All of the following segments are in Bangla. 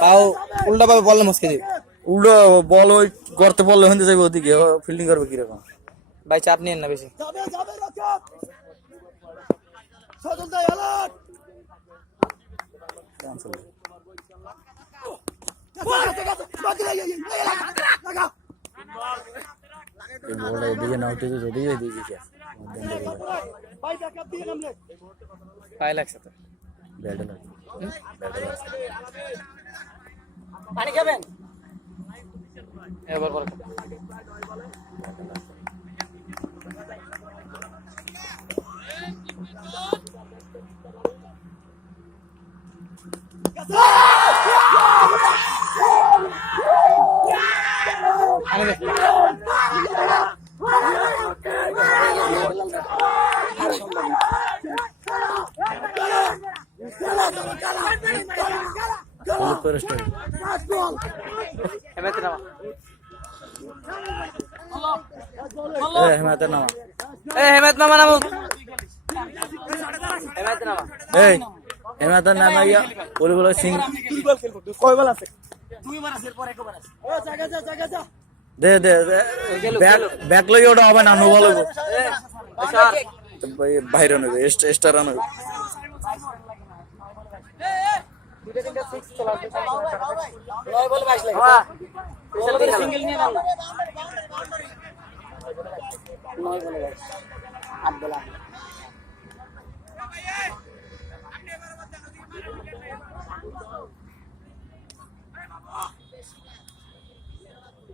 তাও উল্টা ভাবে বললে মুসকে দিবে উল্টো বল ওই গর্তে পড়লে হইতে যাবে ওদিকে ফিল্ডিং করবে কীরকম? ভাই চাপ নিয়েন না বেশি। বলটা এদিকে না উঠে যদি এদিকে ভাই ব্যাকআপ দিয়ে নামলে পায়ে লাগছে তো। ব্যাটে লাগে পানি খাবেন? এবার আরে দে। নামা নামা নামা এই নামা ইয়া বলে বলে সিং কয় বল আছে ব্যাক লই ওটা হবে না নো বাইরে নেবে স্টার নেবে নয় বল বাইশ লাগে সিঙ্গেল নিয়ে নাও না নয় বলে বাইশ আট বলা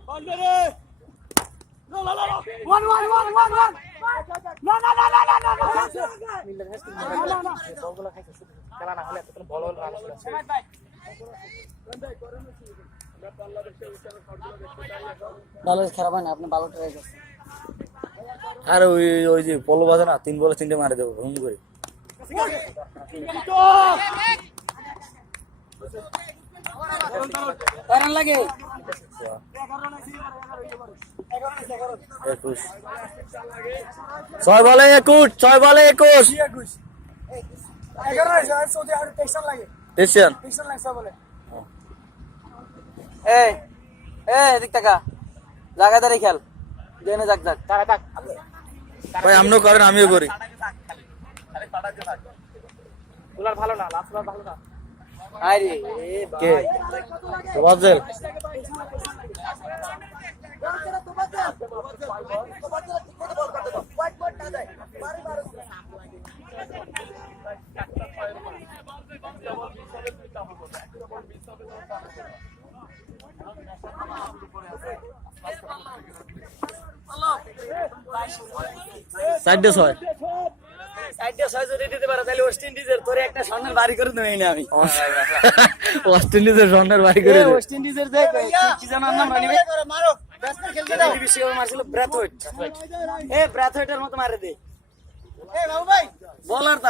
বান্ডারে নো নো খেলা হলে এতক্ষণ ভালো খারাপ হয় না আপনি ভালো ট্রাই করছেন আর ওই ওই যে পলো বাজে না তিন বলে তিনটে মারে দেবো হুম করে। কারণ লাগে। একুশ। ছয় বলে একুশ ছয় বলে একুশ। লাগছে বলে। এদিক টাকা জায়গা দাঁড়িয়ে খেল। জেনে যাক যাক। তারা থাক ভাই আপনিও করেন আমিও করি। তোলার ভালো না লাস্ট ভালো না। আরে এ কে? ওয়াজেল চারটে ছয় সাইডে ছয় যদি দিতে পারো তাহলে ওয়েস্ট ইন্ডিজের তোরে একটা স্বর্ণের বাড়ি করে দেবে না আমি ওয়েস্ট ইন্ডিজের স্বর্ণের বাড়ি করে ওয়েস্ট ইন্ডিজের দেখ কি জানো নাম রানিবে মারো ব্যাটসম্যান খেলতে দাও বিশ্বকাপে মারছিল ব্রাথওয়েট এ ব্রাথওয়েটের মতো মারে দে বলার তো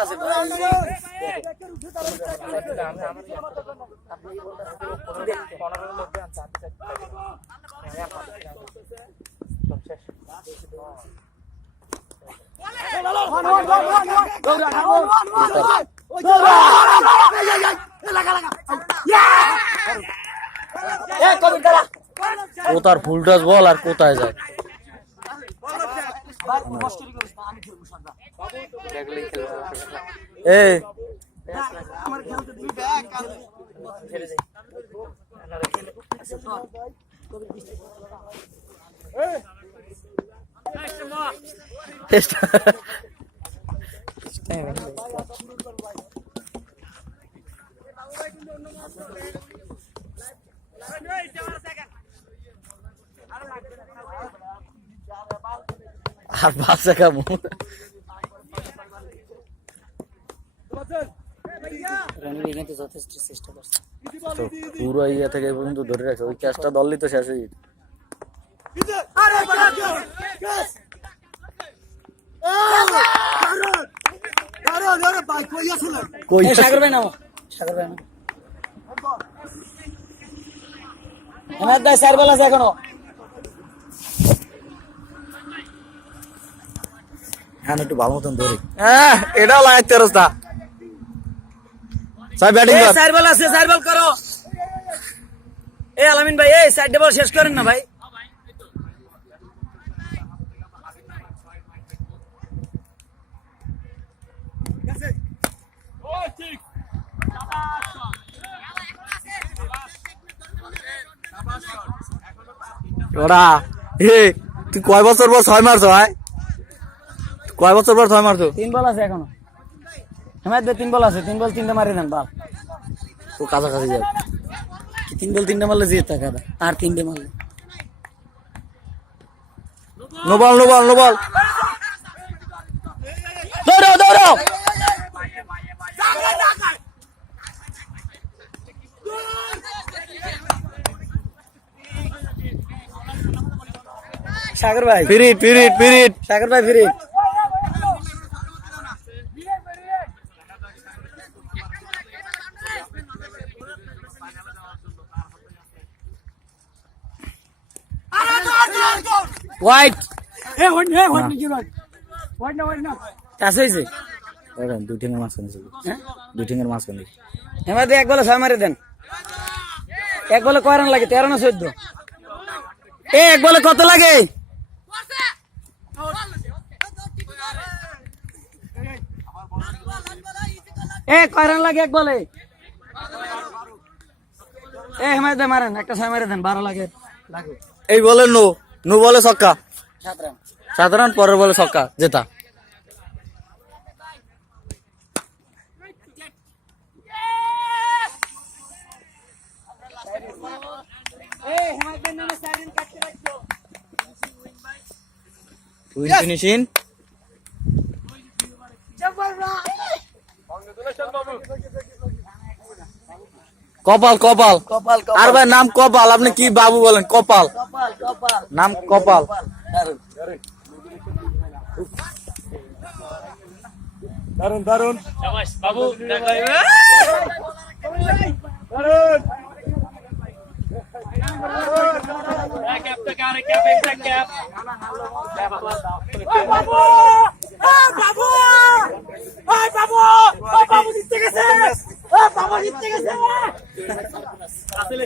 কোথার ফুল বল আর কোথায় যায়? এই। আর বাসে কামু রানিবে কিন্তু যথেষ্ট চেষ্টা করছে। তো পুরো ইয়ে থেকে পর্যন্ত ধরে রাখছে। ওই ক্যাচটা দললি তো শেষ হয়ে যেত সাগর ভাই নাও সাগর ভাই আছে এখনও। হ্যাঁ একটু ভালো মতন ধরে। হ্যাঁ এটাও লাগাইতে রস্তা ব্যাটিং এই কর। চার বল আছে চার বল করো। এই আলামিন ভাই এই চারটে বল শেষ করেন না ভাই। ওরা এ তুই কয় বছর পর ছয় মারছো ভাই কয় বছর পর ছয় মারছো? তিন বল আছে এখনও। হেমায়ত ভাই তিন বল আছে তিন বল তিনটা মারি দেন বাল তো কাছাকাছি যাবে তিন বল তিনটা মারলে জিত টাকা দেয়। আর তিনটে মারলে। No ball no ball no ball. দৌড়াও দৌড়াও। সাগর ভাই। পিরিট পিরিট পিরিট সাগর ভাই ফিরে হোয়াইট এ হইন এ হইন না হইন না কাছে হয়েছে দেখেন দুই টিমের মাঝখানে ছিল। দুই টিমের মাঝখানে। হেমায়ত ভাই এক বলে ছয় মারি দেন। এক বলে কয় রান লাগে তেরো না চোদ্দ? এ এক বলে কত লাগে? এ কয় রান লাগে এক বলে? এ ভাই মারেন একটা ছয় মারি দেন বারো লাগে। এই বলে নো। নো বলে ছক্কা। সাত রান পরের বলে ছক্কা জেতা। উইন ফিনিশিং কপাল। কপাল কপাল। আর ভাই নাম কপাল আপনি কি বাবু বলেন? কপাল। কপাল কপাল নাম কপাল বাবু এ বাবু ওই বাবু ওই বাবু জিততে গেছে এ বাবু জিততে গেছে